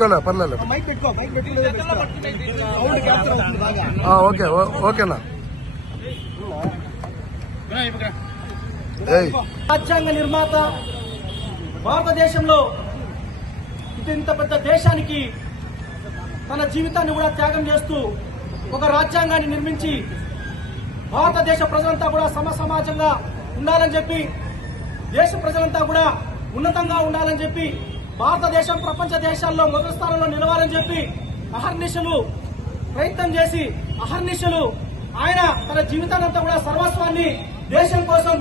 పెట్టుకోలే పర్లేదు. ఓకే ఓకేనా. రాజ్యాంగ నిర్మాత భారతదేశంలో ఇంత పెద్ద దేశానికి తన జీవితాన్ని కూడా త్యాగం చేస్తూ ఒక రాజ్యాంగాన్ని నిర్మించి భారతదేశ ప్రజలంతా కూడా సమాజంగా ఉండాలని చెప్పి, దేశ ప్రజలంతా కూడా ఉన్నతంగా ఉండాలని చెప్పి, భారతదేశం ప్రపంచ దేశాల్లో మొదటి స్థానంలో నిలవాలని చెప్పి అహర్నిశలు ప్రయత్నం చేసి అహర్నిశలు ఆయన తన జీవితానంతా కూడా సర్వస్వాన్ని దేశం కోసం,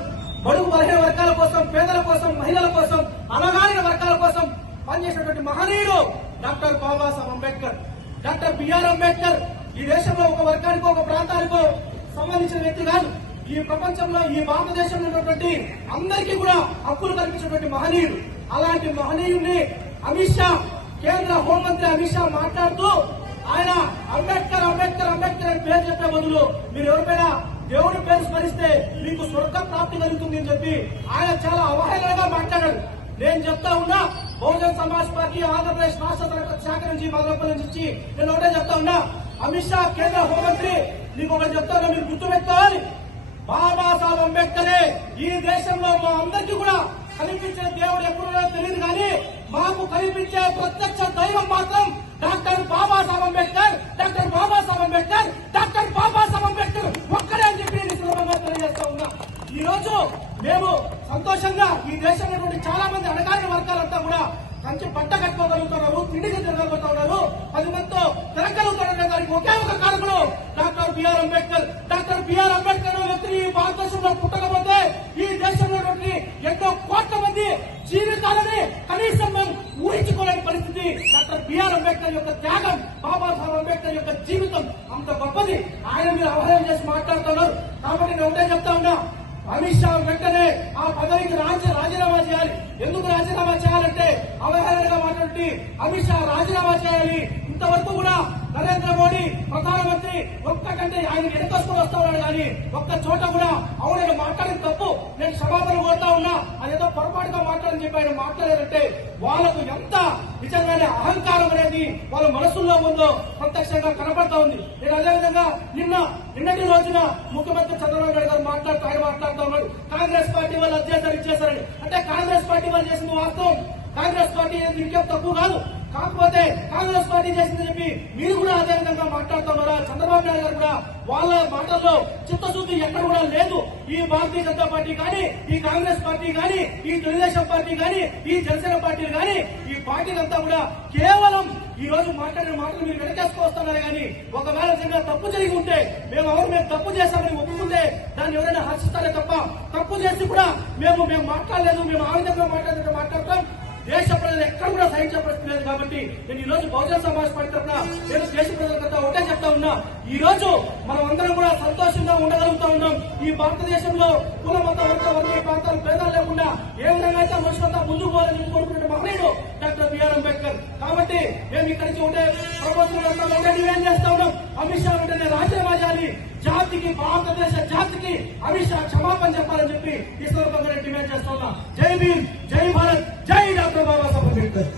బడుగు బలహీన వర్గాల కోసం, పేదల కోసం, మహిళల కోసం, అణగారిన వర్గాల కోసం పనిచేసినటువంటి మహనీయుడు doctor Babasaheb Ambedkar. Doctor B R Ambedkar ఈ దేశంలో ఒక వర్గానికో ఒక ప్రాంతానికో సంబంధించిన వ్యక్తి కాదు. ఈ ప్రపంచంలో ఈ భారతదేశంలో ఉన్నటువంటి అందరికీ కూడా హక్కులు కల్పించినటువంటి మహనీయుడు. అలాంటి మహనీయుడిని అమిత్ షా, కేంద్ర హోంమంత్రి అమిత్ షా మాట్లాడుతూ ఆయన అంబేద్కర్ అంబేద్కర్ అంబేద్కర్ అని పేరు చెప్పే బదులు మీరు ఎవరిపైనా దేవుడి పేరు స్మరిస్తే మీకు స్వర్గ ప్రాప్తి కలుగుతుంది అని చెప్పి ఆయన చాలా అవహేళనగా మాట్లాడాడు. నేను చెప్తా ఉన్నా, బహుజన్ సమాజ్ పార్టీ ఆంధ్రప్రదేశ్ రాష్ట్ర శాఖ నుంచి మొదలప్పటి నుంచి నేను ఒకటే చెప్తా ఉన్నా, అమిత్ షా కేంద్ర హోంమంత్రి నీకు ఒకటి చెప్తా ఉన్నా, మీరు గుర్తుపెట్టుకోవాలి, బాబాసాహెబ్ అంబేద్కరే ఈ దేశంలో మా అందరికీ కూడా కనిపించిన దేవుడు ఎప్పుడో తెలియదు కానీ మాకు కనిపించే ప్రత్యక్ష దైవం మాత్రం doctor Babasaheb Ambedkar, doctor Babasaheb Ambedkar, doctor Babasaheb Ambedkar ఒక్కడే అని చెప్పి నేను సులభంగా తెలియజేస్తా ఉన్నా. ఈ రోజు మేము సంతోషంగా ఈ దేశంలో చాలా మంది అణగారిన వర్గాలంతా కూడా మంచి పంట కట్టుకోగలుగుతున్నారు, తిండికి తిరగలుగుతున్నారు, 10 మందితో తిరగలుగుతున్నారు. దానికి ఒకే ఒక కారణం doctor B R Ambedkar. Doctor B R Ambedkar వ్యక్తిని ఈ భారతదేశంలో పుట్టకపోతే ఈ దేశంలో ఎన్నో కోట్ల మంది జీవితాలని కనీసం మనం ఊహించుకోలేని పరిస్థితి. డాక్టర్ బిఆర్ అంబేద్కర్ యొక్క త్యాగం, బాబాసాహెబ్ అంబేద్కర్ యొక్క జీవితం అంత గొప్పది. ఆయన మీరు అవహేళన చేసి మాట్లాడుతున్నారు. కాబట్టి నేను ఒకటే చెప్తా ఉన్నా, అమిత్ షా వెంటనే ఆ పదవికి రాజీనామా చేయాలి. ఎందుకు రాజీనామా చేయాలంటే అవహేళనగా మాట్లాడి అమిత్ షా రాజీనామా చేయాలి. ఇంతవరకు కూడా నరేంద్ర మోడీ ప్రధానమంత్రి ఒక్కటంటే ఆయన వెనకొసుకుని వస్తా ఉన్నాడు కానీ ఒక్క చోట కూడా అవునని మాట్లాడిన తప్పు. నేను క్షమాపణ కోరుతా ఉన్నా, అదేదో పొరపాటుగా మాట్లాడని చెప్పి ఆయన మాట్లాడారంటే వాళ్ళకు ఎంత నిజంగానే అహంకారం అనేది వాళ్ళ మనసుల్లో ఉందో ప్రత్యక్షంగా కనపడతా ఉంది. నేను అదేవిధంగా నిన్నటి రోజున ముఖ్యమంత్రి చంద్రబాబు నాయుడు గారు మాట్లాడుతూ ఉన్నాడు, కాంగ్రెస్ పార్టీ వాళ్ళు అది చేశారు ఇది చేశారని. అంటే కాంగ్రెస్ పార్టీ వాళ్ళు చేసింది వాస్తవం, కాంగ్రెస్ పార్టీ ఇంకేం తక్కువ కాదు. కాకపోతే కాంగ్రెస్ పార్టీ చేసిందని చెప్పి మీరు కూడా అదే విధంగా మాట్లాడుతున్నారా? చంద్రబాబు నాయుడు గారు కూడా వాళ్ళ మాటల్లో చిత్తశుద్ధి ఎక్కడ కూడా లేదు. ఈ భారతీయ జనతా పార్టీ కానీ, ఈ కాంగ్రెస్ పార్టీ కానీ, ఈ తెలుగుదేశం పార్టీ కానీ, ఈ జనసేన పార్టీలు కానీ, ఈ పార్టీలంతా కూడా కేవలం ఈ రోజు మాట్లాడిన మాటలు మీరు వెనకేసుకొస్తున్నారు. కానీ ఒకవేళ నిజంగా తప్పు జరిగి ఉంటే మేము తప్పు చేశామని ఒప్పుకుంటే దాన్ని ఎవరైనా హర్షిస్తారే తప్ప, తప్పు చేసి కూడా మేము మాట్లాడలేదు, మేము ఆ విధంగా మాట్లాడతాం దేశ ప్రజలు ఎక్కడ కూడా సహించే పరిస్థితి లేదు. కాబట్టి నేను ఈ రోజు బహుజన సమాజ్ పార్టీ తరఫున నేను దేశ ప్రజలకంతా ఒకటే చెప్తా ఉన్నా, ఈ రోజు మనం అందరం కూడా సంతోషంగా ఉండగలుగుతా ఉన్నాం. ఈ భారతదేశంలో కుల మత వర్గీయ ప్రాంతాలు భేదాలు లేకుండా ఏ విధంగా అయితే మనుషులంతా ముందుకు పోవాలని కోరుకునే మహనీయుడు డాక్టర్ బిఆర్ అంబేద్కర్. కాబట్టి మేము ఇక్కడి నుంచి ఒకటే ప్రభుత్వం డిమాండ్ చేస్తా ఉన్నాం, అమిత్ షా వెంటనే రాజీనామా చేయాలి. జాతికి, భారతదేశ జాతికి అమిత్ షా క్షమాపణ చెప్పాలని చెప్పి ఈ సందర్భంగా డిమాండ్ చేస్తా ఉన్నా. జై భీమ్, జై భారత్, జై డాక్టర్ బాబాసాహెబ్ అంబేద్కర్.